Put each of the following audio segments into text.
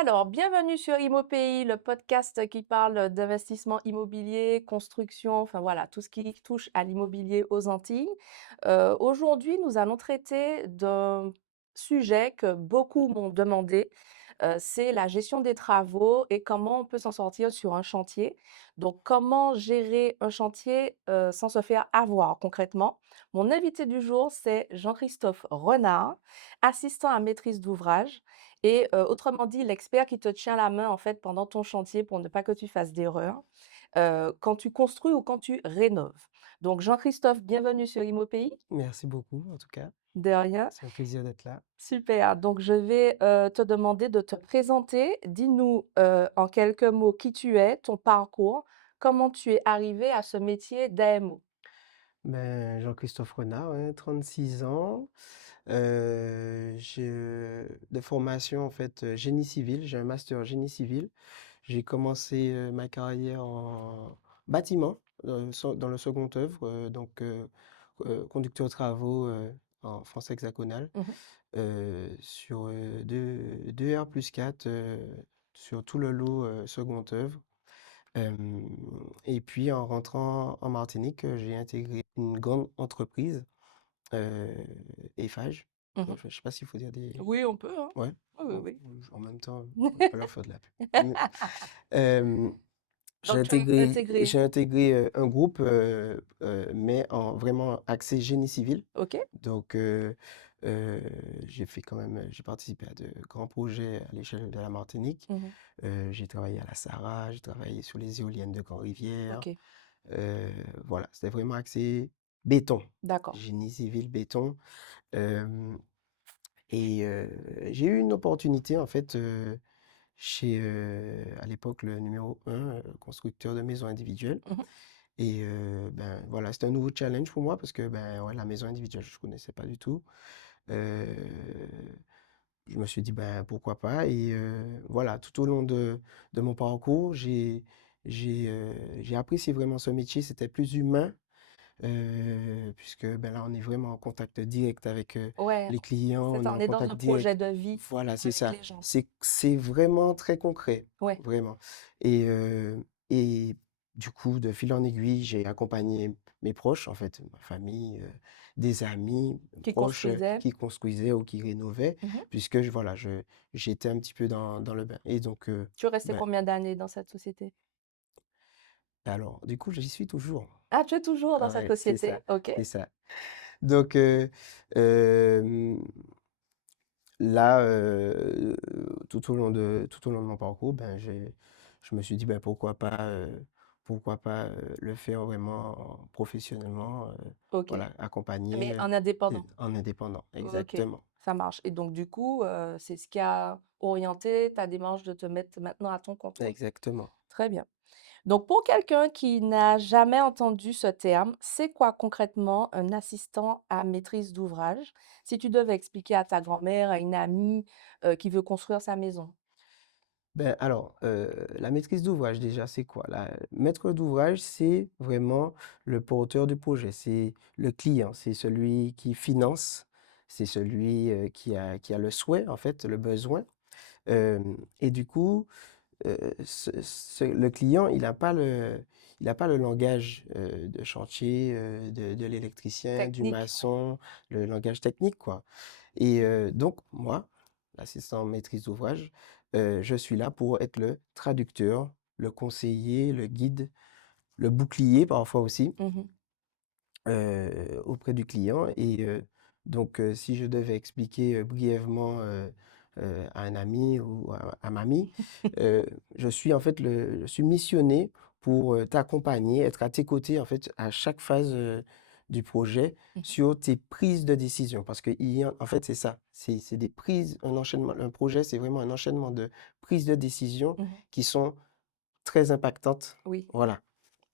Alors, bienvenue sur ImoPay, le podcast qui parle d'investissement immobilier, construction, enfin voilà, tout ce qui touche à l'immobilier aux Antilles. Aujourd'hui, nous allons traiter d'un sujet que beaucoup m'ont demandé, c'est la gestion des travaux et comment on peut s'en sortir sur un chantier. Donc, comment gérer un chantier, sans se faire avoir concrètement? Mon invité du jour, c'est Jean-Christophe Renard, assistant à maîtrise d'ouvrage et autrement dit, l'expert qui te tient la main, en fait, pendant ton chantier pour ne pas que tu fasses d'erreurs, quand tu construis ou quand tu rénoves. Donc Jean-Christophe, bienvenue sur ImoPay. Merci beaucoup, en tout cas. De rien. C'est un plaisir d'être là. Super. Donc je vais, te demander de te présenter. Dis-nous, en quelques mots qui tu es, ton parcours, comment tu es arrivé à ce métier d'AMO? Jean-Christophe Renard, hein, 36 ans. De formation, en fait, génie civil. J'ai un master génie civil. J'ai commencé ma carrière en bâtiment, dans le second œuvre, conducteur de travaux en France hexagonale, Mmh. sur 2 R+4, sur tout le lot second œuvre. Et puis en rentrant en Martinique, j'ai intégré une grande entreprise, heu, Eiffage. Mmh. Je sais pas s'il faut dire des Oui, on peut, hein. ouais? Oui, oui, Bon, oui. en même temps, on va pas leur faire de la pub. Hem, Donc tu as intégré. j'ai intégré, un groupe, mais en vraiment axé génie civil. OK. Donc heu, j'ai participé à de grands projets à l'échelle de la Martinique. Mmh. J'ai travaillé à la Sarraz, j'ai travaillé sur les éoliennes de Grand-Rivière. OK. Heu, voilà, c'était vraiment axé béton, D'accord. génie civil, béton. Hem et j'ai eu une opportunité en fait, chez, à l'époque le numéro un constructeur de maisons individuelles. Mmh. Et voilà, c'était un nouveau challenge pour moi parce que, ouais, la maison individuelle, je ne connaissais pas du tout. Heu, je me suis dit: «Ben, pourquoi pas?» et voilà, tout au long de mon parcours, j'ai apprécié vraiment ce métier. C'était plus humain, puisque, là, on est vraiment en contact direct avec, Ouais, les clients, c'est on est ça, on en est dans contact un projet direct. de vie Voilà, c'est avec ça. les gens. C'est vraiment très concret, Ouais, vraiment. Et du coup, de fil en aiguille, j'ai accompagné mes proches, en fait, ma famille, des amis qui proches, construisait. qui construisaient ou qui rénovaient, Mmh. puisque j'étais un petit peu dans le bain. Et donc, Tu es resté ben, combien d'années dans cette société? alors, du coup, j'y suis toujours. Ah, tu es toujours dans Ah cette ouais, c'est société? ça, OK. c'est ça. Donc, hem, là, tout au long de mon parcours, je me suis dit: «Ben, pourquoi pas, le faire vraiment professionnellement?» OK. Voilà, accompagner, Mais en des indépendant? en indépendant, OK, exactement, ça marche et donc du coup, c'est ce qui a orienté ta démarche de te mettre maintenant à ton compte, quoi? exactement. Très bien. Donc pour quelqu'un qui n'a jamais entendu ce terme, c'est quoi concrètement un assistant à maîtrise d'ouvrage? Si tu devais expliquer à ta grand-mère, à une amie, qui veut construire sa maison. Alors, la maîtrise d'ouvrage déjà, c'est quoi? La maître d'ouvrage, c'est vraiment le porteur du projet, c'est le client, c'est celui qui finance, c'est celui, qui a le souhait, en fait, le besoin. Et du coup, le client, il a pas le langage, de chantier, de l'électricien, du Technique, ouais. maçon, le langage technique, quoi. Et donc moi, l'assistant maîtrise d'ouvrage, je suis là pour être le traducteur, le conseiller, le guide, le bouclier parfois aussi, Mmh. auprès du client. Et donc si je devais expliquer, brièvement, à un ami ou à mamie, heu, je suis missionné pour, t'accompagner, être à tes côtés, en fait, à chaque phase, du projet Mmh. sur tes prises de décision. Parce qu'il y a en fait, c'est ça, c'est des prises, un enchaînement. Un projet, c'est vraiment un enchaînement de prises de décision Mmh. qui sont très impactantes. Oui. Voilà.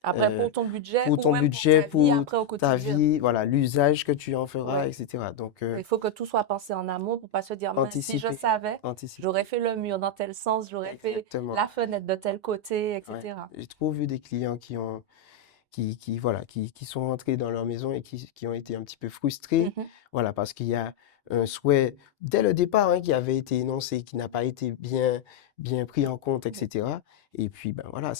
Après Heu, pour ton budget pour ou ton même pour budget, ta vie pour après au ta quotidien. vie, voilà, l'usage que tu en feras, et Ouais. cetera. Donc, Il faut que tout soit pensé en amont pour pas se dire: «Mince, si je anticiper, savais, j'aurais anticiper. fait le mur dans tel sens, j'aurais fait Exactement, la fenêtre de tel côté» et ouais. cetera. J'ai trop vu des clients voilà, qui sont entrés dans leur maison et qui ont été un petit peu frustrés, Mmh. voilà, parce qu'il y a un souhait dès le départ, hein, qui avait été énoncé, qui n'a pas été bien pris en compte, et Mmh. cetera. Et puis, ben voilà,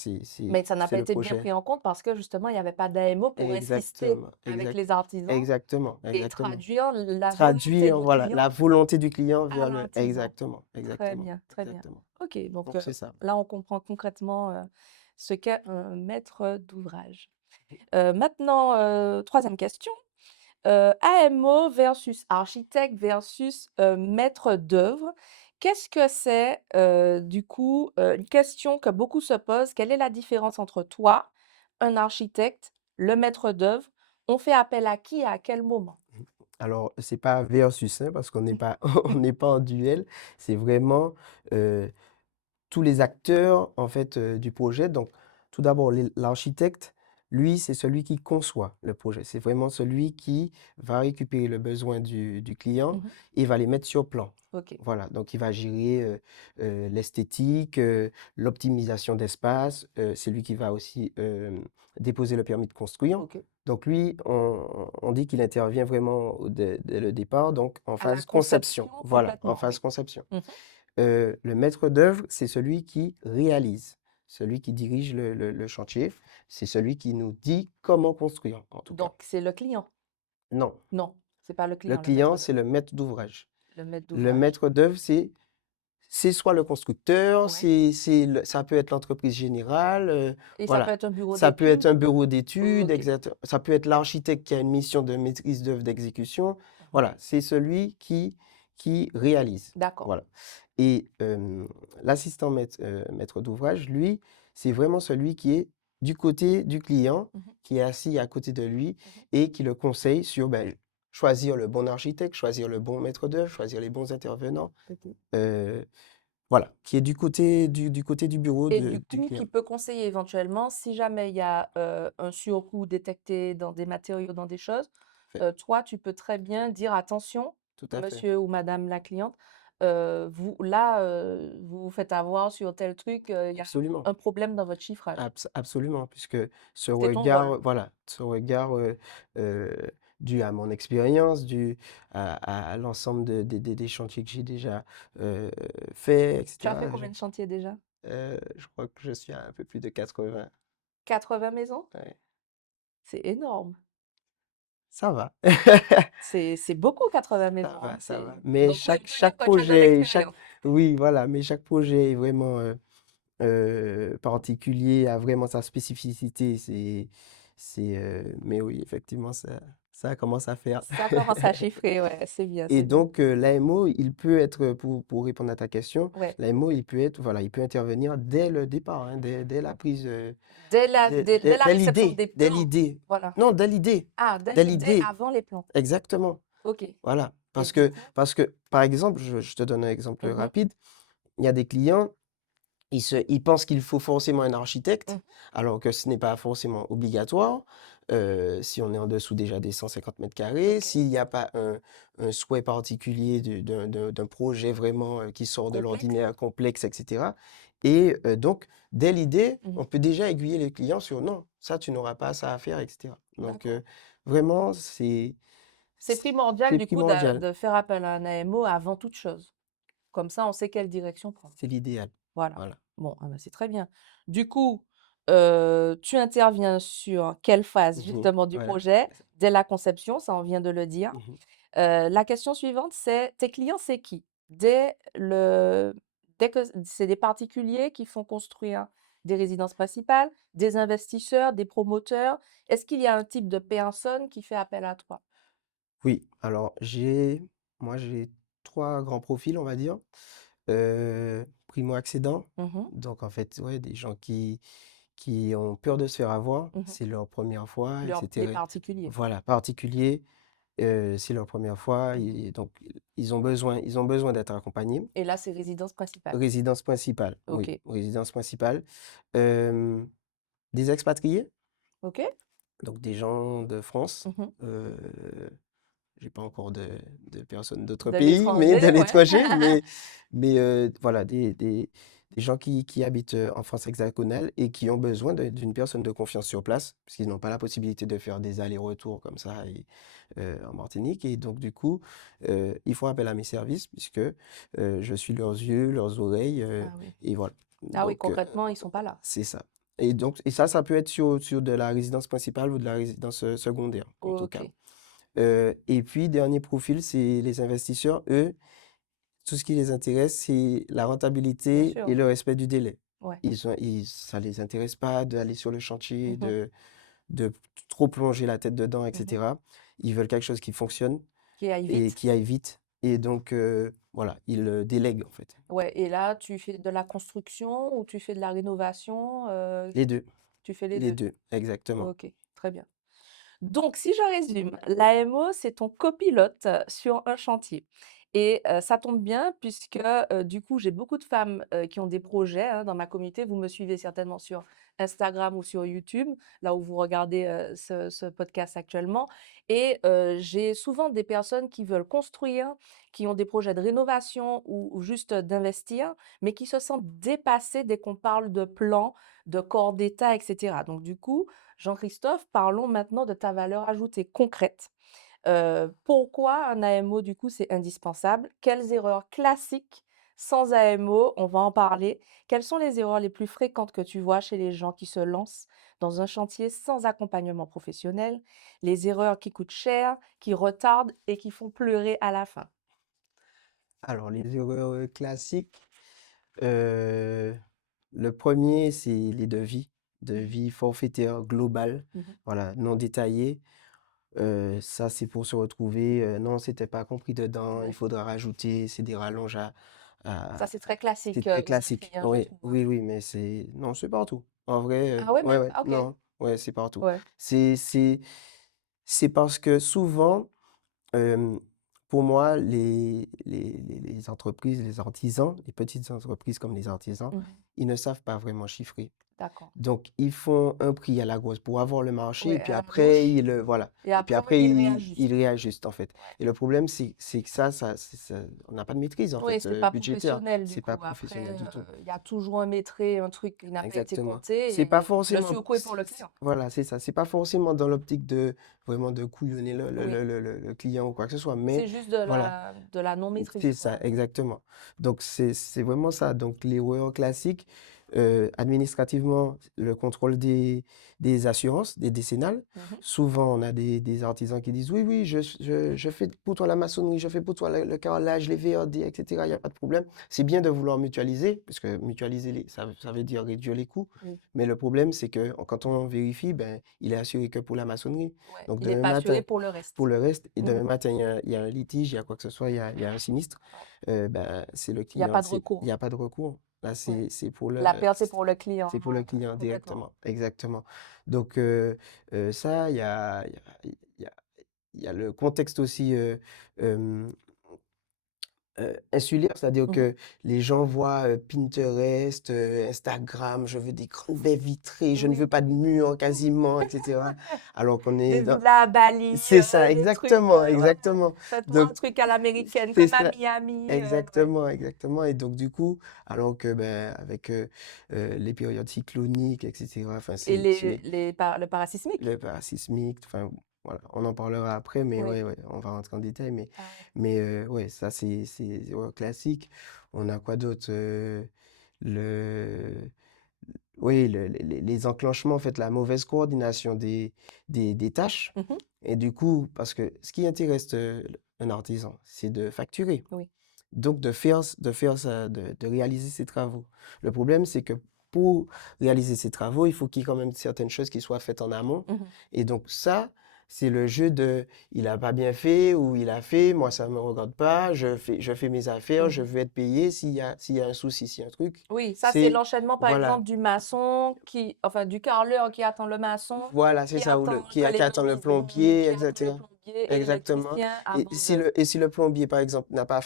Mais ça n'a c'est pas le été bien projet. pris en compte parce que justement, il n'y avait pas d'AMO pour insister Exactement, avec les artisans exactement, et exactement. traduire la volonté Traduire, du voilà, client la volonté du client à vers le l'artisan. exactement, Très exactement, bien, très bien. exactement. OK, donc Donc c'est ça. là, on comprend concrètement, ce qu'est un maître d'ouvrage. Maintenant, 3e question, AMO versus architecte versus, maître d'œuvre. Qu'est-ce que c'est, du coup, une question que beaucoup se posent, quelle est la différence entre toi, un architecte, le maître d'œuvre? On fait appel à qui et à quel moment? Alors, c'est pas versus, hein, parce qu'on n'est pas on n'est pas en duel, c'est vraiment, heu, tous les acteurs, en fait, du projet. Donc, tout d'abord, l'architecte, lui, c'est celui qui conçoit le projet. C'est vraiment celui qui va récupérer le besoin du client Mmh. et va les mettre sur plan. OK, Voilà, donc il va gérer, l'esthétique, l'optimisation d'espace, c'est lui qui va aussi, déposer le permis de construire. OK. Donc lui, on dit qu'il intervient vraiment dès le départ, donc en À la phase conception. conception Voilà, en complètement, phase oui. conception. Mmh. Le maître d'œuvre, c'est celui qui réalise, celui qui dirige le chantier, c'est celui qui nous dit comment construire, en tout cas. Donc c'est le client? Non, Non, c'est pas le le client, le client, maître c'est d'œuvre, le maître d'ouvrage. le maître Le d'ouvrage. maître d'œuvre, c'est soit le constructeur, Ouais, ça peut être l'entreprise générale, et ça peut voilà. être un bureau Ça peut être d'études? un bureau d'études, OK. ça peut être l'architecte qui a une mission de maîtrise d'œuvre d'exécution. Mmh. Voilà, c'est celui qui réalise. D'accord. Voilà. Et l'assistant maître d'ouvrage, lui, c'est vraiment celui qui est du côté du client, Mmh mh. qui est assis à côté de lui Mmh. et qui le conseille sur ben, choisir le bon architecte, choisir le bon maître d'œuvre, choisir les bons intervenants. OK. Heu, voilà, qui est du côté du bureau Et du du coup, client. qui peut conseiller éventuellement si jamais il y a, un surcoût détecté dans des matériaux, dans des choses, Fait toi, tu peux très bien dire: «Attention, tout à fait. monsieur ou madame la cliente, vous là, vous vous faites avoir sur tel truc, il y a Absolument, un problème dans votre chiffrage». absolument, puisque ce C'est ton rôle. regard, voilà, ce regard, dû à mon expérience, dû à l'ensemble des chantiers que j'ai déjà, faits et Tu as fait cetera, combien de chantiers déjà? je crois que je suis à un peu plus de 80. 80 maisons? Ouais, C'est énorme. ça va. C'est beaucoup 80 Ça maisons, va, hein, ça va. c'est Mais donc oui, on peut dire chaque que tu as de projet, chaque l'expérience. oui, voilà, mais chaque projet est vraiment, particulier, a vraiment sa spécificité. Mais oui, effectivement, ça commence à faire. Ça commence à chiffrer, ouais, c'est bien, Et c'est bien. donc, l'AMO, il peut être, pour répondre à ta question, Ouais. l'AMO, il peut être, voilà, il peut intervenir dès le départ, hein, dès la prise, Dès la réception des dès plans? l'idée. Voilà. Non, dès l'idée, Ah, dès dès l'idée l'idée, avant les plans. exactement. OK, Voilà, et du coup? parce que, par exemple, je te donne un exemple Mmh mh. rapide. Il y a des clients, ils pensent qu'il faut forcément un Mmh. architecte, alors que ce n'est pas forcément obligatoire. Si on est en dessous déjà des 150 carrés, OK. s'il n'y a pas un souhait particulier d'un projet vraiment, qui sort de Complexe? l'ordinaire, complexe, et cetera. Et donc, dès l'idée, Mmh. on peut déjà aiguiller les clients sur: «Non, ça, tu n'auras pas ça à faire», et cetera. Donc, D'accord. vraiment, C'est primordial c'est du coup primordial, de faire appel à un AMO avant toute chose. Comme ça, on sait quelle direction prendre. c'est l'idéal. Voilà. Voilà. Bon, ah bah, c'est très bien. Du coup, tu interviens sur quelle phase Mmh. justement du Voilà. projet? Dès la conception, ça on vient de le dire. Mmh. La question suivante, c'est tes clients, c'est qui? Dès que c'est des particuliers qui font construire des résidences principales, des investisseurs, des promoteurs? Est-ce qu'il y a un type de personne qui fait appel à toi? Oui, alors j'ai 3 grands profils, on va dire. Primo-accédants, Mmh. donc en fait, ouais, des gens qui ont peur de se faire avoir, Mmh. c'est leur première fois et Les cetera. particuliers Voilà, particulier, c'est leur première fois mmh et donc ils ont besoin d'être accompagnés. et là, c'est résidence principale. Résidence principale, oui, OK. résidence principale. Hem, des expatriés, OK. donc des gens de France, Mmh. heu j'ai pas encore de personnes d'autres De pays, mais de l'étranger, ouais. l'étranger, mais voilà, des des gens qui habitent en France hexagonale et qui ont besoin d'une personne de confiance sur place, parce qu'ils n'ont pas la possibilité de faire des allers-retours comme ça en Martinique. Et donc, du coup, ils font appel à mes services, puisque je suis leurs yeux, leurs oreilles, Ah oui. et voilà. Ah oui, Donc, concrètement, ils sont pas là. c'est ça. Et donc, ça peut être sur de la résidence principale ou de la résidence secondaire, en tout cas. OK, Et puis, dernier profil, c'est les investisseurs. Eux, tout ce qui les intéresse, c'est la bien rentabilité sûr. et le respect du délai. Ouais. Ça les intéresse pas d'aller sur le chantier, Mmh. de trop plonger la tête dedans, Mmh. etc. Ils veulent quelque chose qui fonctionne Qui aille et vite. qui aille vite. Et donc, voilà, ils délèguent, en fait. Ouais, et là, tu fais de la construction ou tu fais de la rénovation, Les deux, tu fais les les 2. deux, exactement. OK, très bien. Donc, si je résume, l'AMO, c'est ton copilote sur un chantier. Et ça tombe bien puisque, du coup, j'ai beaucoup de femmes, qui ont des projets, hein, dans ma communauté. Vous me suivez certainement sur Instagram ou sur YouTube, là où vous regardez, ce podcast actuellement. Et j'ai souvent des personnes qui veulent construire, qui ont des projets de rénovation ou juste d'investir, mais qui se sentent dépassées dès qu'on parle de plans, de corps d'État et cetera. Donc du coup, Jean-Christophe, parlons maintenant de ta valeur ajoutée concrète. Pourquoi un AMO, du coup, c'est indispensable? Quelles erreurs classiques sans AMO, on va en parler. Quelles sont les erreurs les plus fréquentes que tu vois chez les gens qui se lancent dans un chantier sans accompagnement professionnel? Les erreurs qui coûtent cher, qui retardent et qui font pleurer à la fin. Alors, les erreurs classiques, euh, le premier, c'est les devis, Mmh. devis forfaitaires global, Mmh. voilà, non détaillés. Ça, c'est pour se retrouver, non, c'était pas compris dedans, il Ouais. faudra rajouter, c'est des rallonges Ça, à- c'est très c'est classique, très de nos classique. clients, je Oui, trouve, hein. oui, oui, mais non, c'est partout. En vrai, Ah ouais, ouais, même? ouais, Ah OK. non, ouais, c'est partout. Ouais. C'est, c'est, c'est parce que souvent, euh, pour moi, les entreprises, les artisans, les petites entreprises comme les artisans, Mmh. ils ne savent pas vraiment chiffrer. D'accord. Donc, ils font un prix à la grosse pour avoir le marché et Ouais, puis à la après, bouche voilà. et Et puis après, après, ils ils réajustent. réajustent, en fait. Ouais. Et le problème, c'est que on n'a pas de maîtrise, en Oui, fait, c'est pas budgétaire. professionnel du C'est pas coup. Après, professionnel du tout. il y a toujours un métré, un truc qui n'a pas été Exactement. compté C'est pas et le forcément, surcoût est pour le client. voilà, c'est ça. C'est pas forcément dans l'optique de vraiment de couillonner Oui, le client ou quoi que ce soit, mais c'est juste de voilà, la c'est non-maîtrise, ça, quoi. exactement. Donc, c'est vraiment ça. Donc, l'erreur classique, administrativement, le contrôle des assurances, des décennales. Mmh. Souvent, on a des artisans qui disent, oui, oui, je fais pour toi la maçonnerie, je fais pour toi le carrelage, les VRD, etc. Il n'y a pas de problème. C'est bien de vouloir mutualiser, parce que mutualiser, ça veut dire réduire les coûts. Oui, Mais le problème, c'est que quand on vérifie, ben, il est assuré que pour la maçonnerie. ouais. Donc, Il est demain pas assuré matin, pour le pour reste. le reste. Et Mmh. demain matin, il y a un litige, il y a quoi que ce soit, il y a un sinistre. Ouais. Ben, c'est le Il y a client, pas de il n'y recours. a pas de recours. Là, Ouais. c'est pour La perte, c'est pour le client, c'est pour le client complètement. directement. Exactement. Donc, ça, il y a le contexte aussi euh, insulaire, c'est-à-dire Mmh. que les gens voient Pinterest, Instagram, je veux des grandes baies vitrées, je ne veux Oui. pas de mur quasiment, etc. Alors qu'on est Des dans... villas à Bali, C'est ça, des trucs, exactement, ouais. exactement. Faites-moi Donc, un truc à l'américaine, c'est comme à ça, Miami, ouais. exactement, exactement. Et donc, du coup, alors que, ben, avec les périodes cycloniques, etc., enfin, Et c'est le parasismique? le parasismique, enfin, voilà, on en parlera après, mais Oui. ouais, ouais, on va rentrer en détail. Ah ouais. Mais ouais, ça, c'est classique. On a quoi d'autre? Le, oui, les enclenchements, en fait, la mauvaise coordination des tâches. Mmh. Et du coup, parce que ce qui intéresse un artisan, c'est de facturer. Oui. Donc, de faire ça, de réaliser ses travaux. Le problème, c'est que pour réaliser ses travaux, il faut qu'il y ait quand même certaines choses qui soient faites en amont. Mmh. Et donc, ça, c'est le jeu de il a pas bien fait ou il a fait, moi, ça ne me regarde pas, je fais mes affaires, je Mmh. veux être payé. S'il y a un souci, s'il y a un truc, Oui, ça, c'est c'est, l'enchaînement, par voilà, exemple, du maçon qui enfin, du carreleur qui attend le maçon, voilà, c'est qui ça, attend qui que les attend le menuisiers, plombier, qui attend le etc. plombier, plombier et exactement. l'électricien Et avant si de le plombier, par exemple, n'a pas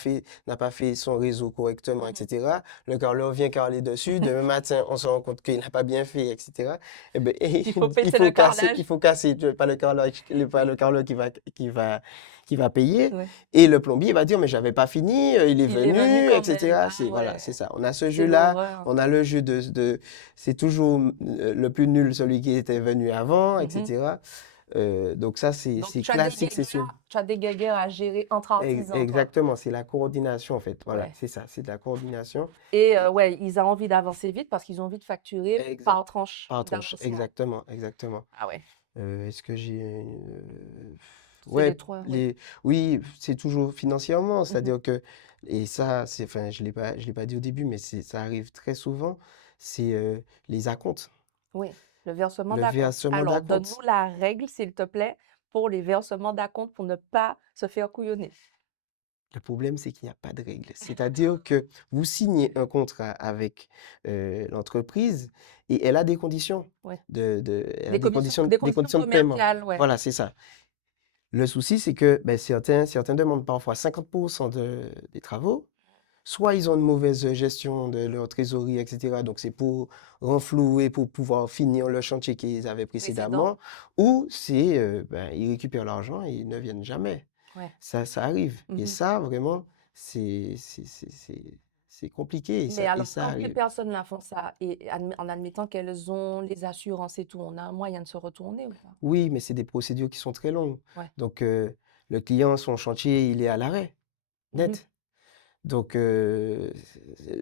fait son réseau correctement, mmh etc., le carreleur vient carreler dessus, demain matin, on se rend compte qu'il n'a pas bien fait, etc., eh ben, il faut péter le il carrelage. faut casser, pas le carreleur qui va payer, Ouais. et le plombier va dire, mais j'avais pas fini, il est Il est venu, venu quand même. etc. Ah Voilà, ouais, c'est ça. On a ce c'est jeu-là, l'horreur. on a le jeu c'est toujours le plus nul, celui qui était venu avant, Mmh. etc. Donc ça, Donc c'est classique, c'est sûr. tu as des guéguerres à gérer entre artisans, quoi. Exactement, c'est la coordination en fait. Voilà, Ouais c'est ça, c'est de la coordination. et ouais, ils ont envie d'avancer vite parce qu'ils ont envie de facturer Exact. par tranche Par tranche, d'avancement. exactement, exactement. Ah ouais, Est-ce que j'ai... c'est les ouais, 3, oui. oui, c'est toujours financièrement, Mmh. c'est-à-dire que, et ça, enfin, je l'ai pas dit au début, mais ça arrive très souvent, c'est les acomptes, Oui, le versement le d'acompte. versement Alors donne-nous d'acomptes. la règle, s'il te plaît, pour les versements d'acompte pour ne pas se faire couillonner. Le problème, c'est qu'il n'y a pas de règle. C'est-à-dire que vous signez un contrat avec l'entreprise et elle a des conditions Ouais. elle a Des des conditions conditions de paiement. commerciales, ouais. Voilà, c'est ça. Le souci, c'est que ben, certains demandent parfois 50% des travaux. Soit ils ont une mauvaise gestion de leur trésorerie, etc. Donc c'est pour renflouer, pour pouvoir finir le chantier qu'ils avaient Précédent? précédemment. Ou c'est, ben, ils récupèrent l'argent et ils ne viennent jamais. Ouais. Ça arrive. Et Mmh. ça, vraiment, c'est c'est c'est c'est c'est compliqué Mais et alors, ça quand ces arrive. personnes-là font ça et en admettant qu'elles ont les assurances et tout, on a un moyen de se retourner ou pas? Oui, mais c'est des procédures qui sont très longues. Ouais. Donc, le client, son chantier, il est à l'arrêt, Mmh. net. Donc,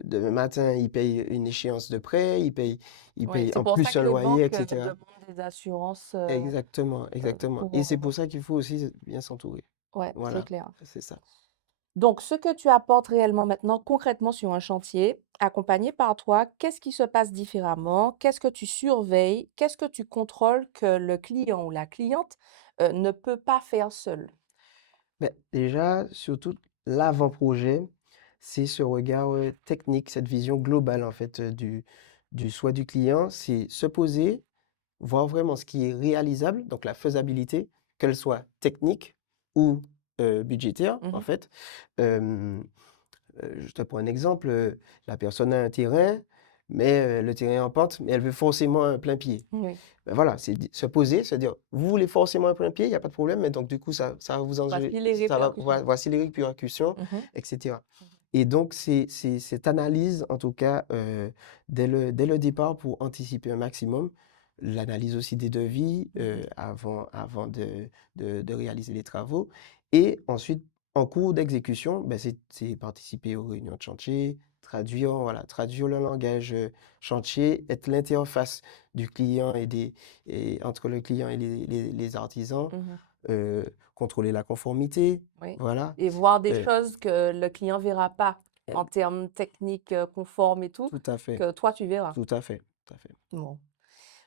demain matin, il paye une échéance de prêt, il Ouais, paye c'est en pour ça plus que un les loyer, banques, etc. demandent des assurances, Exactement, exactement. Et c'est pour pour ça qu'il faut aussi bien s'entourer. ouais, c'est Voilà, clair. c'est ça. Donc ce que tu apportes réellement maintenant, concrètement sur un chantier, accompagné par toi, qu'est-ce qui se passe différemment? Qu'est-ce que tu surveilles? Qu'est-ce que tu contrôles que le client ou la cliente, ne peut pas faire seul? Ben, déjà, surtout l'avant-projet, c'est ce regard technique, cette vision globale en fait soit du client, c'est se poser, voir vraiment ce qui est réalisable, donc la faisabilité, qu'elle soit technique ou budgétaire en Mmh. fait. Euh, je te prends un exemple, la personne a un terrain, mais le terrain est en pente, mais elle veut forcément un plein pied. Oui, Ben voilà, c'est se poser, se dire, vous voulez forcément un plein pied, il n'y a pas de problème, mais donc du coup, ça va vous voici les répercussions. voici les répercussions, Mmh. etc. Mmh. Et donc, c'est cette analyse, en tout cas, dès le départ pour anticiper un maximum, l'analyse aussi des devis Mmh. avant de réaliser les travaux. Et ensuite, en cours d'exécution, ben, c'est participer aux réunions de chantier, traduire, voilà, traduire le langage chantier, être l'interface du client et entre le client et les artisans, Mmh. heu, contrôler la conformité, Oui voilà, et voir des heu, choses que le client verra pas en termes techniques, conformes et tout, tout à fait, que toi tu verras. tout à fait, tout à fait. Bon,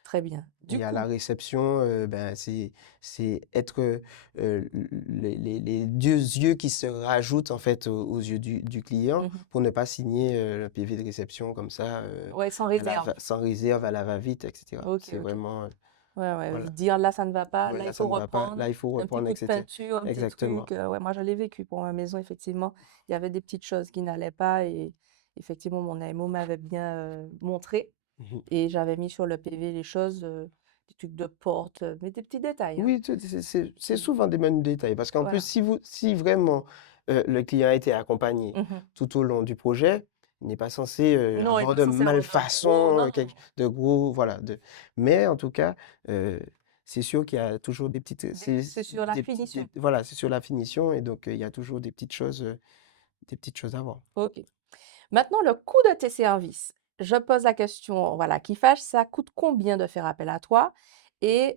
très bien. Du Et à la coup réception, ben, c'est être, les 2 yeux qui se rajoutent en fait aux yeux du client mmh. pour ne pas signer, le PV de réception comme ça, Ouais, sans réserve. sans réserve, à la va-vite et cetera. OK, C'est OK. vraiment, Ouais, ouais, voilà. lui dire: «Là, ça ne va pas, Ouais, là, là, il ça faut ne va pas, reprendre». là, il faut Un petit reprendre coup et de cetera. peinture, un petit Exactement. truc, ouais, moi, je l'ai vécu pour ma maison, effectivement. Il y avait des petites choses qui n'allaient pas et effectivement, mon AMO m'avait bien, montré Mmh. et j'avais mis sur le PV les choses, des trucs de porte, mais des petits détails, hein. Oui, c'est Mmh. souvent des menus détails parce qu'en plus, Voilà. si vraiment, le client a été accompagné Mmh. tout au long du projet, il n'est pas censé, Non, il est avoir pas de censé avoir de gros malfaçons, non. de gros voilà, mais en tout cas, c'est sûr qu'il y a toujours des petites, C'est sur la finition. voilà, c'est sur la finition et donc il y a toujours des petites choses à voir. OK. Maintenant, le coût de tes services. Je pose la question, voilà, qui fâche, ça coûte combien de faire appel à toi? Et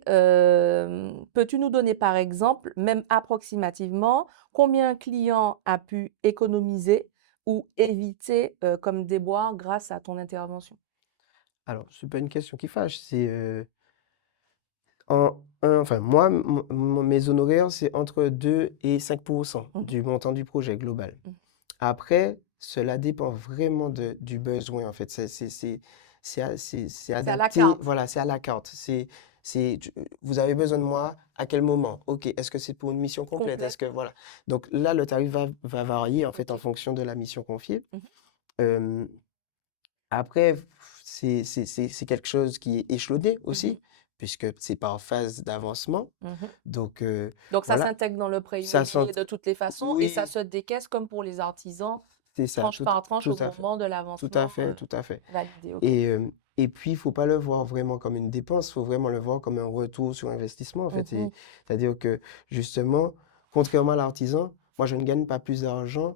peux-tu nous donner, par exemple, même approximativement, combien un client a pu économiser ou éviter, comme déboire grâce à ton intervention? Alors, c'est pas une question qui fâche, c'est, enfin moi, mes honoraires, c'est entre 2 et 5% Mmh mh. du montant du projet global. Mmh. Après, cela dépend vraiment du besoin, en fait. C'est C'est à la adapté, carte. voilà, c'est à la carte. Vous avez besoin de moi à quel moment? OK. Est-ce que c'est pour une mission complète? Est-ce Complète. que voilà. Donc là, le tarif va varier en fait en OK. fonction de la mission confiée. Mmh. Hem, Après, c'est quelque chose qui est échelonné Mmh. aussi, puisque c'est par phase d'avancement. Mmh. Donc Donc ça voilà, s'intègre dans le prêt ça sent. immobilier de toutes les façons et ça Oui, se décaisse comme pour les artisans, c'est ça, tranche par tranche tout au à fait. moment de Tout à l'avancement, fait, tout à fait. validé. OK. Et puis, il faut pas le voir vraiment comme une dépense, il faut vraiment le voir comme un retour sur investissement, en fait. Mmh. C'est-à-dire que, justement, contrairement à l'artisan, moi, je ne gagne pas plus d'argent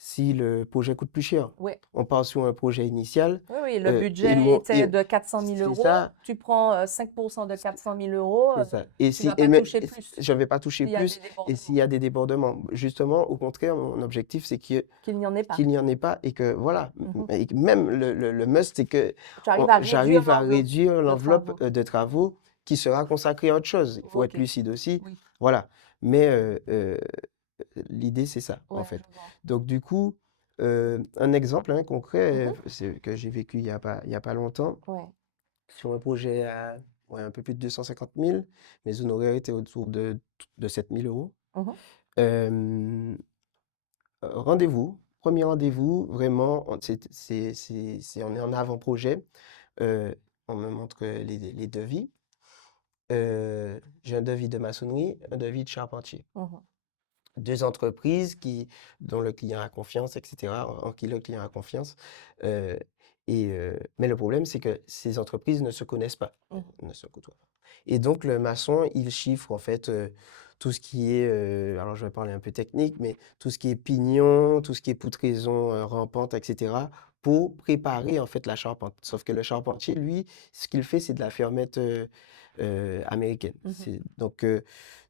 si le projet coûte plus cher. Ouais. On part sur un projet initial, Oui, oui, le et budget était de 400 000 c'est €. ça, Tu prends, 5 de 400 000 €, c'est ça. tu vas pas toucher plus Je ne vais pas toucher s'il y a plus, des et s'il débordements, y a des débordements, justement, au contraire, mon objectif, c'est qu'il n'y en ait pas. qu'il n'y en ait pas et que voilà, Mmh. et que même le must, c'est que Tu arrives à réduire j'arrive à l'enveloppe réduire de l'enveloppe travaux. de travaux qui sera consacrée à autre chose. Il faut être OK. lucide aussi. Oui. Voilà. Mais l'idée, c'est ça, en Ouais, fait. je vois. Donc, du coup, un exemple hein, concret, Mmh. c'est que j'ai vécu il y a pas longtemps, Ouais. sur un projet à ouais, un peu plus de 250 000, mes honoraires étaient autour de 7 000 euros. Mmh. Euh, Rendez-vous, premier rendez-vous, vraiment, on est en avant-projet. On me montre les devis. J'ai un devis de maçonnerie, un devis de charpentier. Mmh. Deux entreprises dont le client a confiance, etc., en qui le client a confiance. Euh, mais le problème, c'est que ces entreprises ne se connaissent pas, Mmh. ne se côtoient pas. Et donc, le maçon, il chiffre en fait tout ce qui est, alors je vais parler un peu technique, mais tout ce qui est pignon, tout ce qui est poutraison rampante, etc., pour préparer en fait la charpente. Sauf que le charpentier, lui, ce qu'il fait, c'est de la fermette américaine. Mmh.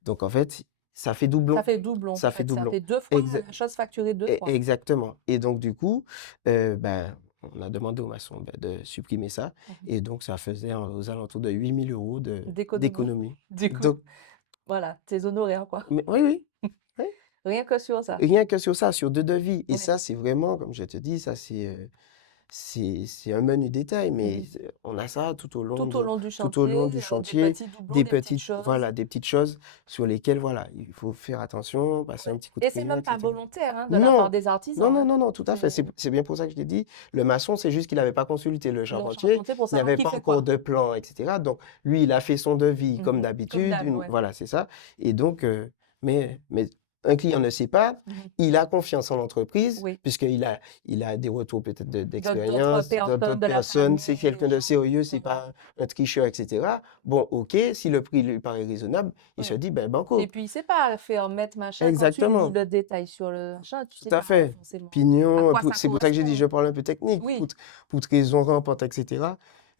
Donc en fait, ça fait Ça doublon. fait doublon, en Ça fait fait, ça doublon. fait 2 fois Exa la chose facturée 2 fois. Exactement. Et donc du coup, ben, on a demandé au maçon, ben, de supprimer ça, Mmh. et donc ça faisait aux alentours de 8 000 € D'économie. d'économie. Du coup, Donc voilà, tes honoraires, quoi. mais oui, oui, oui, Rien que sur ça. rien que sur ça, sur 2 devis, et Ouais. ça, c'est vraiment, comme je te dis, ça c'est un menu détail, mais Mmh. on a ça Tout au long du tout au long chantier, du des chantier, petits doublons, des des petites petites, choses. voilà, des petites choses sur lesquelles, voilà, il faut faire attention, passer Ouais. un petit coup de Et c'est crayon, même pas etc. volontaire, hein, de la part Non, des non, artisans, non, hein. non, non, tout à fait. C'est C'est bien pour ça que je t'ai dit, le maçon, c'est juste qu'il n'avait pas consulté le le charpentier, charpentier pour il n'y savoir avait qui pas fait encore quoi. de plan, etc. Donc, lui, il a fait son devis comme Comme d'habitude, d'hab, ouais. voilà, c'est ça. Et donc, mais un client ne sait pas, Mmh. il a confiance en l'entreprise, Oui. il a des retours peut-être D'autres d'expérience, personnes d'autres de la personnes, famille, c'est des quelqu'un de gens sérieux, c'est voilà. pas un tricheur, etc. Bon, ok, si le prix lui paraît raisonnable, il se Ouais. dit, ben, Et banco. puis c'est pas faire mettre machin, quand tu lis Exactement. le détail sur le machin, tu Tout sais à pas fait. forcément à Pignon, quoi ça c'est pour ça que j'ai dit, correspond. je parle un peu technique, Oui, poutraison rampante, etc.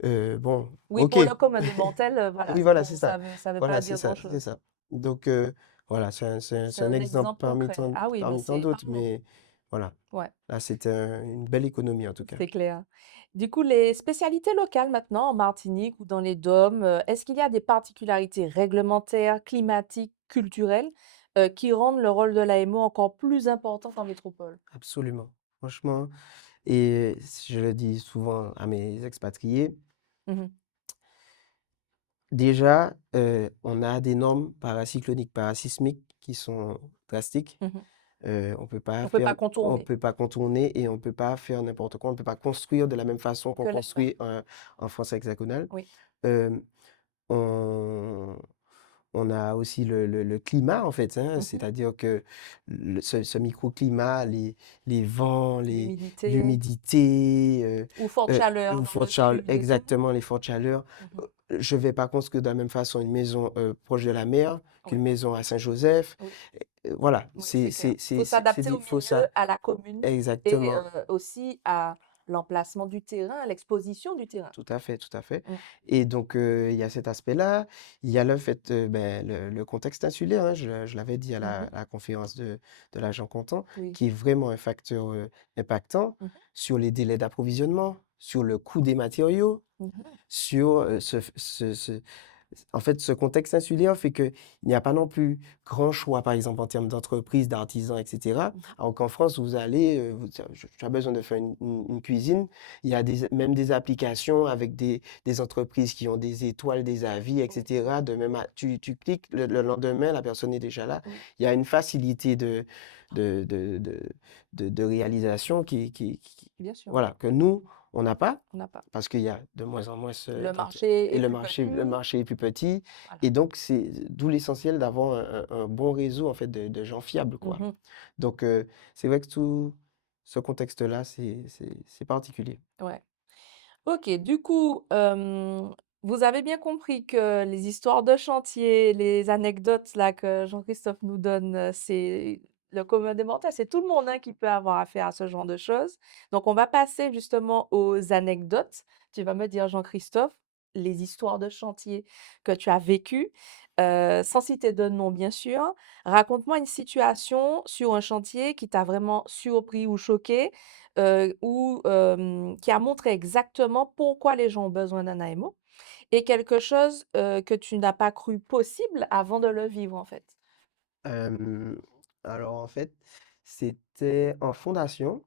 Bon, oui, ok. pour le commun des mortels, voilà, Oui, voilà, c'est bon, ça. ça veut pas Voilà, c'est dire ça, c'est grand-chose. ça. Donc, voilà, C'est c'est un un exemple exemple concret. Ah oui, bah, parmi tant c'est d'autres, parlant. mais voilà. Ouais, Là, c'était une belle économie, en tout cas. c'est clair. Du coup, les spécialités locales maintenant en Martinique ou dans les DOM, est-ce qu'il y a des particularités réglementaires, climatiques, culturelles, qui rendent le rôle de l'AMO encore plus important en métropole? Absolument. Franchement, et je le dis souvent à mes expatriés, Mmh. déjà, on a des normes paracycloniques, parasismiques qui sont drastiques. Mmh. On On peut pas peut contourner pas contourner, et on peut pas faire n'importe quoi. On peut pas construire de la même façon qu'on que là-bas. construit en France hexagonale. Oui. Hem, on on a aussi le climat en fait, hein, Mmh. c'est-à-dire que ce microclimat, les vents, L'humidité l'humidité, ou forte chaleur ou dans le fortes chaleur, sud et tout. exactement, les fortes chaleurs. Mmh. Je vais pas construire de la même façon une maison proche de la mer Oui, qu'une maison à Saint-Joseph. oui, Voilà, oui, c'est clair. Faut c'est s'adapter dit, au faut milieu, ça. à la commune et Exactement. aussi à l'emplacement du terrain, à l'exposition du terrain. Tout à fait, tout à fait. Mmh. Et donc, il y a cet aspect-là. Il y a le fait, ben, le contexte insulaire, hein, je l'avais dit à Mmh. la conférence de l'agent comptant, Oui. qui est vraiment un facteur impactant Mmh. sur les délais d'approvisionnement, sur le coût des matériaux, Mmh. sur en fait, ce contexte insulaire fait qu'il n'y a pas non plus grand choix, par exemple, en termes d'entreprise, d'artisans, etc. Mmh. Alors qu'en France, vous allez, tu as besoin de faire une cuisine, il y a même des applications avec des entreprises qui ont des étoiles, des avis, Oui, etc. De même, tu cliques, le lendemain, la personne est déjà là. oui, Il y a une facilité de, de, de, de réalisation bien sûr, voilà, que nous, on n'a pas on n'a pas. parce qu'il y a de moins en moins Le marché et est plus le petit, marché est plus petit voilà. et donc c'est d'où l'essentiel d'avoir un bon réseau en fait de gens fiables quoi. Mmh. Donc c'est vrai que tout ce contexte-là, c'est particulier. Ouais. OK, du coup, vous avez bien compris que les histoires de chantier, les anecdotes là que Jean-Christophe nous donne, c'est le commun des mortels, c'est tout le monde, hein, qui peut avoir affaire à ce genre de choses. Donc on va passer justement aux anecdotes. Tu vas me dire, Jean-Christophe, les histoires de chantier que tu as vécues, sans citer de nom bien sûr. Raconte-moi une situation sur un chantier qui t'a vraiment surpris ou choqué, ou qui a montré exactement pourquoi les gens ont besoin d'un AMO et quelque chose, que tu n'as pas cru possible avant de le vivre, en fait. Hem, alors en fait, c'était en fondation.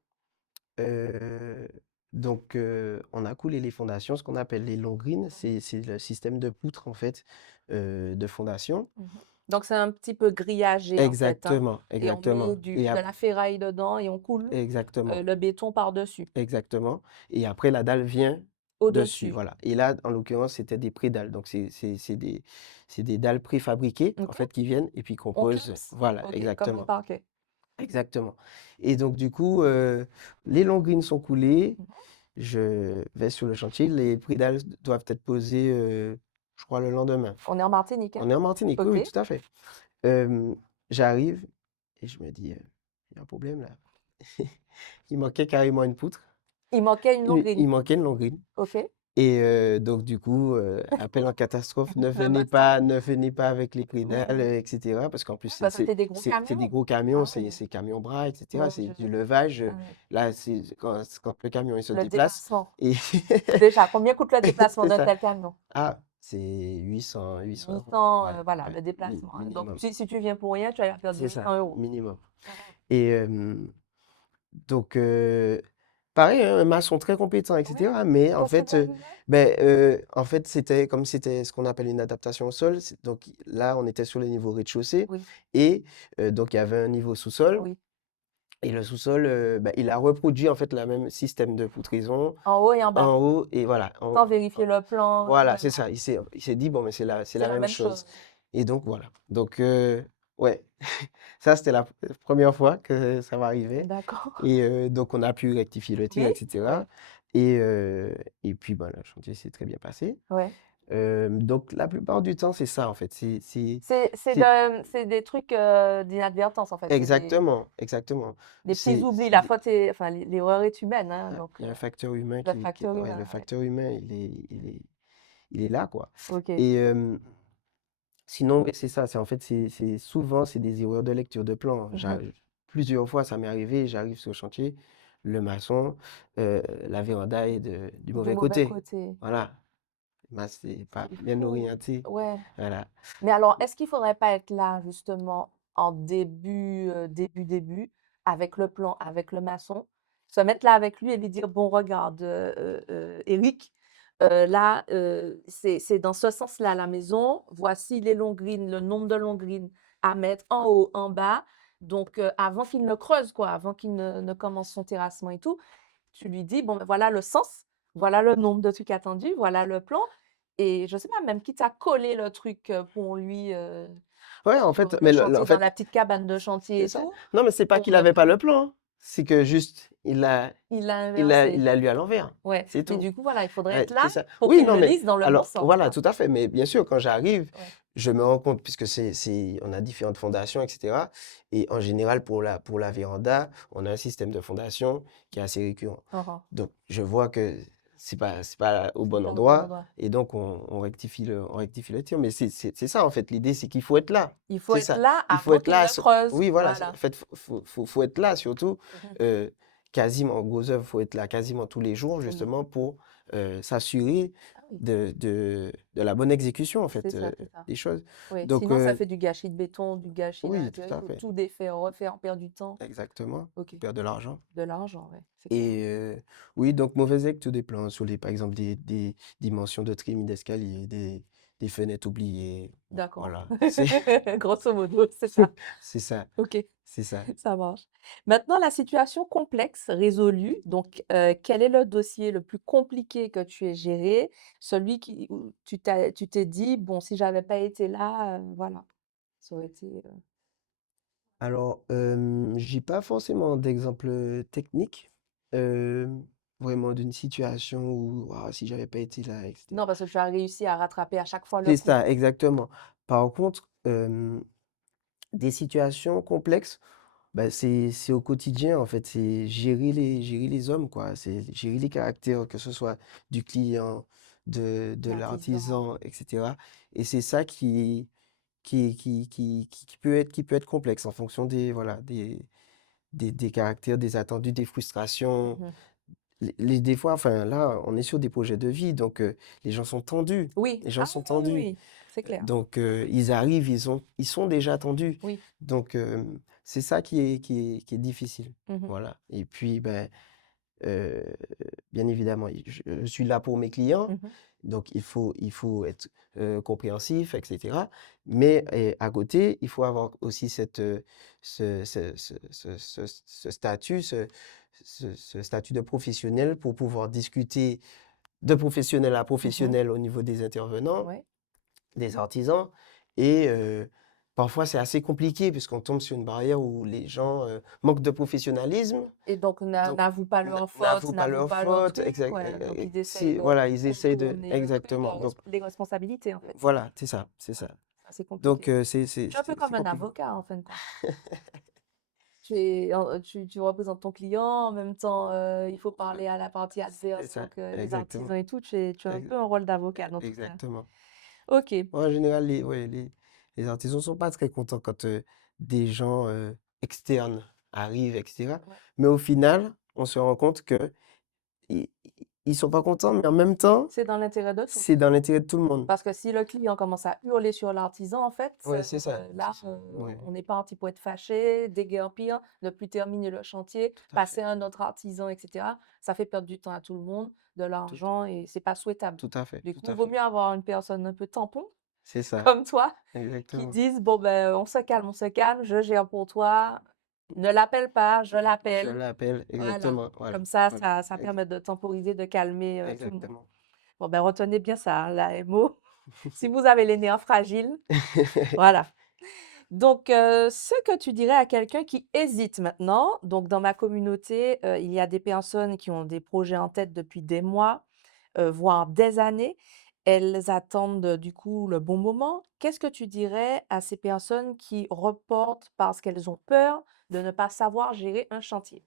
Heu, donc on a coulé les fondations, ce qu'on appelle les longrines, c'est le système de poutres en fait, de fondation. Mmh. Donc c'est un petit peu grillagé, en fait, hein, Exactement, et on met exactement du et de ap la ferraille dedans et on coule, exactement, le béton par-dessus, exactement et après la dalle vient dessus, au-dessus. voilà et là, en l'occurrence, c'était des prédales donc c'est des dalles préfabriquées, en OK. fait, qui viennent et puis qu'on On pose clipse? voilà, OK, comme un exactement, parquet. exactement et donc du coup, les longrines sont coulées. Mmh. Je vais sur le chantier, les prédales doivent être posées, je crois le lendemain. On est en Martinique, hein? On est en Martinique, oui, OK. oui, tout à fait. J'arrive et je me dis, «Il y a un problème là». Il manquait carrément une poutre, Il manquait une longrine. il manquait une longrine OK. et donc du coup, appel en catastrophe, Le maçon? ne venez pas avec les Oui, prédales, oui. et cetera. Parce qu'en plus Ouais, bah, c'était des gros c'est des camions? gros camions, Ah oui. c'est camions-bras et cetera. Mon C'est Dieu. du levage, Ah oui. là, c'est quand le camion il se Le déplace déplacement. et Déjà, combien coûte le déplacement c'est d'un ça. tel camion? Ah, c'est 800 €. 800, Ouais, voilà, ouais, le déplacement, hein. Donc minimum. si tu viens pour rien, tu vas perdre C'est ça, 800 €. minimum. Mmh. Et donc, pareil, hein, un maçon très compétent, et Ouais. cetera. Mais en Qu'est-ce qui fait, t'est arrivé? en fait, c'était comme c'était ce qu'on appelle une adaptation au sol. Donc là, on était sur le niveau rez-de-chaussée Oui, et donc il y avait un niveau sous-sol. oui. Et le sous-sol, il a reproduit en fait le même système de poutraison En haut et en bas, en haut et voilà. sans vérifier le plan, Voilà, c'est voilà. ça. Il s'est dit, bon, mais c'est C'est la la même même chose. chose. Et donc, voilà. Donc, ouais, ça, c'était la première fois que ça m'arrivait. D'accord. Et donc, on a pu rectifier le tir, Oui, etc. ouais, Et, et puis, ben, le chantier s'est très bien passé. ouais. Donc, la plupart du temps, c'est ça, en fait. C'est C'est des trucs, d'inadvertance, en fait, c'est exactement, exactement. des petits oublis. La faute est enfin, l'erreur est humaine, hein, donc il y a un facteur humain le facteur ouais, le humain, ouais. facteur humain, il est là, quoi. OK. Et sinon, oui, c'est ça, c'est en fait, c'est souvent, c'est des erreurs de lecture de plan. Mmh. Plusieurs fois, ça m'est arrivé, j'arrive sur le chantier, le maçon, la véranda est du Du mauvais mauvais côté. côté. Voilà, moi, c'est pas C'est bien fou. orienté. Ouais. Voilà. Mais alors, est-ce qu'il faudrait pas être là, justement, en début, avec le plan, avec le maçon, se mettre là avec lui et lui dire: «Bon, regarde, Éric, là, c'est dans ce sens-là la maison. Voici les longrines, le nombre de longrines à mettre en haut, en bas». Donc, avant qu'il ne creuse, quoi, avant qu'il ne commence son terrassement et tout, tu lui dis: «Bon, ben, voilà le sens, voilà le nombre de trucs attendus, voilà le plan». Et je sais pas, même quitte à coller le truc, pour lui, Ouais, en sur fait, le mais chantier, en dans fait, la petite cabane de chantier c'est et ça. tout, Non, mais c'est pas pour qu'il ne avait pas plus le plan, hein. C'est que juste, il l'a inversé. il l'a lu à l'envers. Ouais, C'est mais tout. du coup, voilà, il faudrait Ouais, être c'est là ça. pour Oui, qu'il non, le mais lise dans le bon alors sens, voilà, quoi. tout à fait. Mais bien sûr, quand j'arrive, Ouais. je me rends compte, puisque on a différentes fondations, etc. Et en général, pour la véranda, on a un système de fondation qui est assez récurrent. Mmh mh. Donc, je vois que c'est pas au C'est bon pas au bon endroit. endroit. Et donc, on rectifie le tir. Mais c'est ça, en fait. L'idée, c'est qu'il faut être là. Il faut C'est être ça. là Il faut avant être qu'il là. ne creuse, Oui, voilà. En voilà. fait, faut être là, surtout. Mmh mh. Quasiment, en gros œuvre, faut être là quasiment tous les jours, Oui. justement, pour s'assurer Ah Oui, de la bonne exécution, en fait, c'est ça. des choses. Oui, Donc, sinon ça fait du gâchis de béton, du gâchis oui, tout d'intérieur, il à faut fait, tout défaire, refaire, on perd du temps. exactement, OK, perdre de l'argent. de l'argent, ouais, c'est clair. Et oui, donc mauvais œil, tout dépend sur les, par exemple, des dimensions de trémies d'escalier, des fenêtres oubliées. Bon, D'accord. voilà, c'est Grosso modo, c'est ça. c'est ça, OK, c'est ça. ça marche. Maintenant la situation complexe résolue, donc quel est le dossier le plus compliqué que tu aies géré? Celui qui où tu t'es dit: «Bon, si j'avais pas été là, voilà, ça aurait été, Alors, j'ai pas forcément d'exemple technique, vraiment d'une situation où, ah, si j'avais pas été là, etc. Non, parce que tu as réussi à rattraper à chaque fois le C'est coup. ça, exactement. Par contre, des situations complexes, bah, c'est au quotidien, en fait, c'est gérer les hommes, quoi. C'est gérer les caractères, que ce soit du client, de L'artisan, l'artisan, etc. Et c'est ça qui peut être complexe en fonction des, voilà, des caractères, des attendus, des frustrations. mmh. Des fois, enfin, là, on est sur des projets de vie, donc les gens sont tendus. Oui, Les gens ah sont oui, oui, tendus. oui, c'est clair. Donc, ils arrivent, ils sont déjà tendus. Oui. Donc, c'est ça qui est difficile. Mmh. Voilà. Et puis, ben, euh, bien évidemment, je suis là pour mes clients. Mmh. Donc, il faut être compréhensif, etc. Mais à côté, il faut avoir aussi ce statut, ce statut de professionnel pour pouvoir discuter de professionnel à Mmh. professionnel au niveau des intervenants, Ouais. des artisans. Et parfois, c'est assez compliqué puisqu'on tombe sur une barrière où les gens manquent de professionnalisme. Et donc Donc, n'avoue pas leur faute, n'avouent pas n'avoue leur pas leur faute. truc, ouais, donc ils essayent Si, de voilà, ils essayent de. contourner le truc, Exactement. Donc, les responsabilités, en fait. voilà, c'est ça, c'est Ouais, ça. ça c'est Donc, compliqué. Tu es un peu comme c'est un compliqué. avocat, en fin de compte. Tu représentes ton client, en même temps, il faut Ouais, parler à la partie c'est adverse, ça, donc les exactement. artisans et tout, tu as un Ex- peu un rôle d'avocat dans tout ça. Exactement. OK. En général, ouais, les artisans sont pas très contents quand des gens externes arrivent, etc. Ouais. Mais au final, on se rend compte que ils, ils sont pas contents, mais en même temps, C'est dans l'intérêt de c'est tous. dans l'intérêt de tout le monde. Parce que si le client commence à hurler sur l'artisan, en fait, Ouais, c'est ça, là, c'est ça. Ouais, on n'est pas anti pour être fâché, déguerpir, ne plus terminer le chantier, tout à passer fait, à un autre artisan, et cetera. Ça fait perdre du temps à tout le monde, de tout, l'argent et c'est pas souhaitable. tout à fait, Du tout coup, à vaut fait. mieux avoir une personne un peu tampon, C'est ça, comme toi, qui exactement. dise: «Bon, ben, on se calme, je gère pour toi. Ne l'appelle pas, je Je l'appelle». l'appelle, Voilà. exactement. Voilà, Comme ça, voilà. ça permet de temporiser, de calmer, tout le monde. Exactement. Bon, ben, retenez bien ça, hein, la MO. Si vous avez les nerfs fragiles, voilà. Donc, ce que tu dirais à quelqu'un qui hésite maintenant, donc dans ma communauté, il y a des personnes qui ont des projets en tête depuis des mois, voire des années. Elles attendent, du coup le bon moment. Qu'est-ce que tu dirais à ces personnes qui reportent parce qu'elles ont peur de ne pas savoir gérer un chantier?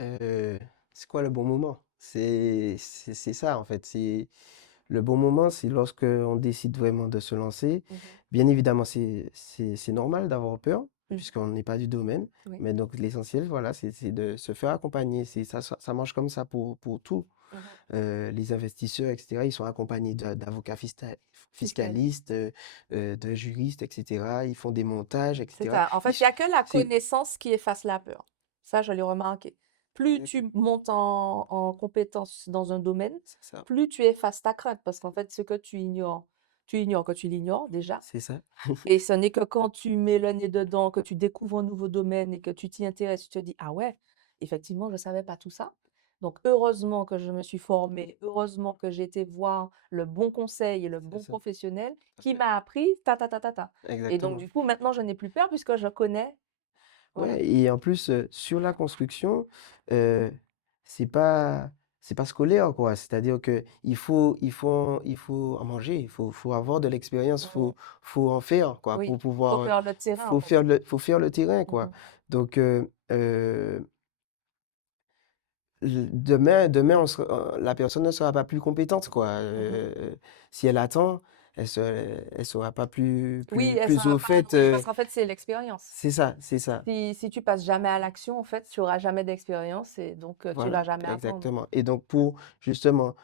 Euh, c'est quoi le bon moment? C'est ça, en fait. Le bon moment, c'est lorsque on décide vraiment de se lancer. Mmh. Bien évidemment, c'est normal d'avoir peur, Mmh. puisqu'on n'est pas du domaine. Oui. Mais donc, l'essentiel, voilà, c'est de se faire accompagner. Ça marche comme ça pour tout. Mmh. Les investisseurs, etc., ils sont accompagnés d'avocats Fiscaliste. fiscalistes, de juristes, etc. Ils font des montages, C'est etc. ça. En Ils fait, il y s- a que la C'est connaissance qui efface la peur. Ça, je l'ai remarqué. Plus c'est tu montes en compétence dans un domaine, ça. plus tu effaces ta crainte. Parce qu'en fait, ce que tu ignores que tu l'ignores déjà. C'est ça. Et ce n'est que quand tu mets le nez dedans, que tu découvres un nouveau domaine et que tu t'y intéresses, tu te dis, ah ouais, effectivement, je ne savais pas tout ça. Donc, heureusement que je me suis formée, heureusement que j'ai été voir le bon conseil et le C'est bon ça. professionnel Tout à qui fait. m'a appris ta ta ta ta ta. Et donc, Exactement. du coup, maintenant, je n'ai plus peur puisque je connais. Voilà. Ouais, et en plus, sur la construction, heu, c'est pas c'est pas scolaire, quoi. C'est-à-dire que il faut en manger, faut avoir de l'expérience, Mhm. faut en faire, quoi, Oui, pour il faut pouvoir, faire le terrain, en fait. faut faire le terrain, quoi. Mhm. Donc demain la personne ne sera pas plus compétente, quoi. Mhm. Si elle attend, elle sera pas Oui, elle ne plus saura au pas. fait, Oui, parce qu'en fait, c'est l'expérience. c'est ça, c'est ça. Si tu passes jamais à l'action, en fait, tu auras jamais d'expérience et donc tu Voilà, vas jamais apprendre. exactement. Et donc pour justement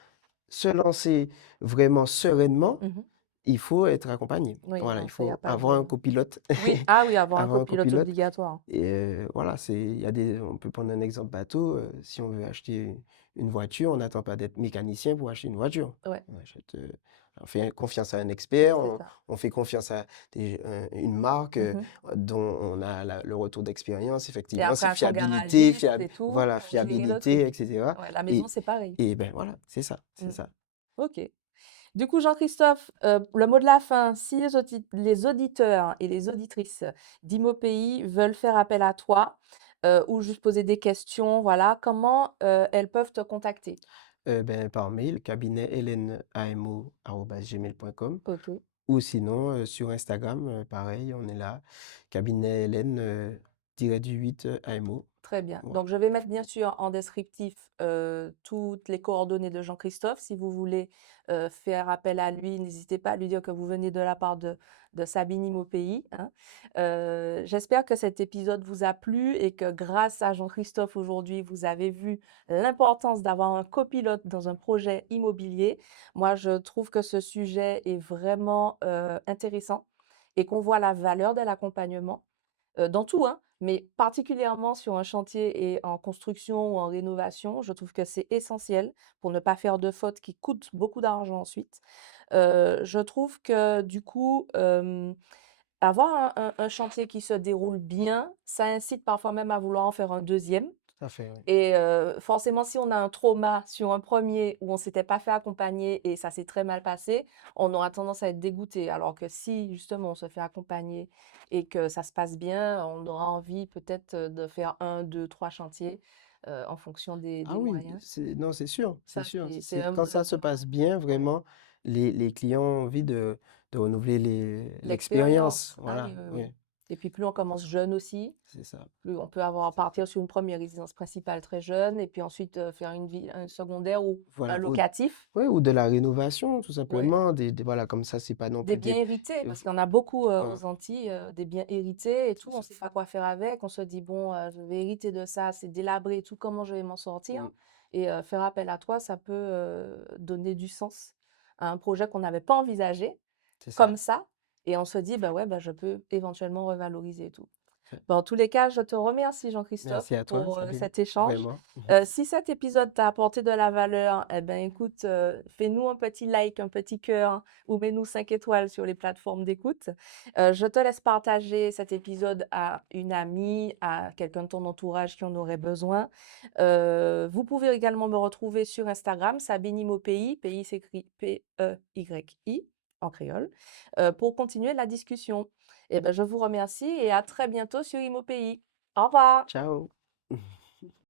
se lancer vraiment sereinement, Mmh. il faut être accompagné. Oui, Voilà, non, il ça, il y a faut pas avoir un de copilote. oui, ah oui, avoir un Avoir un copilote copilote. obligatoire. Et voilà, il y a on peut prendre un exemple bateau. Si on veut acheter une voiture, on n'attend pas d'être mécanicien pour acheter une voiture. Ouais, On fait confiance à un expert, c'est ça. on fait confiance à une marque Mmh. dont on a le retour d'expérience. Et Effectivement, après c'est à son fiabilité, garagiste et tout, voilà, pour gérer le truc. fiabilité, etc. Ouais, la maison, Et, c'est pareil. et ben voilà, c'est ça, c'est Mmh. ça. OK. Du coup, Jean-Christophe, le mot de la fin, si les auditeurs et les auditrices d'ImoPay veulent faire appel à toi, ou juste poser des questions, voilà, comment, elles peuvent te contacter? Ben, par mail, cabinet-lnamo@gmail.com. OK. Ou sinon, sur Instagram, pareil, on est là, cabinet Hélène, du 8 AMO. Très bien. Voilà, Donc, je vais mettre bien sûr en descriptif toutes les coordonnées de Jean-Christophe. Si vous voulez faire appel à lui, n'hésitez pas à lui dire que vous venez de la part de Sabine Imaupeyi, hein. J'espère que cet épisode vous a plu et que grâce à Jean-Christophe aujourd'hui, vous avez vu l'importance d'avoir un copilote dans un projet immobilier. Moi, je trouve que ce sujet est vraiment intéressant et qu'on voit la valeur de l'accompagnement dans tout, hein, mais particulièrement sur un chantier et en construction ou en rénovation, je trouve que c'est essentiel pour ne pas faire de fautes qui coûtent beaucoup d'argent ensuite. Je trouve que du coup, avoir un chantier qui se déroule bien, ça incite parfois même à vouloir en faire un deuxième. tout à fait, oui. Et forcément, si on a un trauma sur un premier où on s'était pas fait accompagner et ça s'est très mal passé, on aura tendance à être dégoûté. Alors que si justement on se fait accompagner et que ça se passe bien, on aura envie peut-être, de faire un, 2, 3 chantiers, en fonction Ah des oui, moyens. non, c'est sûr, c'est Ça, sûr. c'est un Quand un ça se bon passe moyen. bien, Ouais. vraiment, les clients ont envie de renouveler l'expérience. L'expérience. Ah oui, Voilà, oui, oui, oui. Et puis plus on commence jeune aussi, c'est ça. plus on peut avoir C'est ça. partir sur une première résidence principale très jeune et puis ensuite, faire un secondaire ou un Voilà, locatif. ouais, ou de la rénovation, tout Ouais. simplement. Voilà, comme ça, c'est pas non Des plus biens hérités, euh, parce qu'il y en a beaucoup, voilà, aux Antilles, des biens hérités et tout, c'est on ça. sait pas quoi faire avec. On se dit: «Bon, je vais hériter de ça, c'est délabré et tout, comment je vais m'en sortir?» Mm, Et faire appel à toi, ça peut, donner du sens à un projet qu'on n'avait pas envisagé, c'est ça. comme ça et on se dit: «Bah, ouais, bah, je peux éventuellement revaloriser et tout». Ouais. Dans tous les cas, je te remercie Jean-Christophe Merci à toi, pour, Sabine. cet échange. Vraiment. Si cet épisode t'a apporté de la valeur, eh ben, écoute, fais-nous un petit like, un petit cœur ou mets-nous 5 étoiles sur les plateformes d'écoute. Je te laisse partager cet épisode à une amie, à quelqu'un de ton entourage qui en aurait besoin. Vous pouvez également me retrouver sur Instagram, Sabine Imaupeyi, pays s'écrit P-E-Y-I en créole, pour continuer la discussion. Eh ben, je vous remercie et à très bientôt sur Imo Pays. Au revoir. Ciao.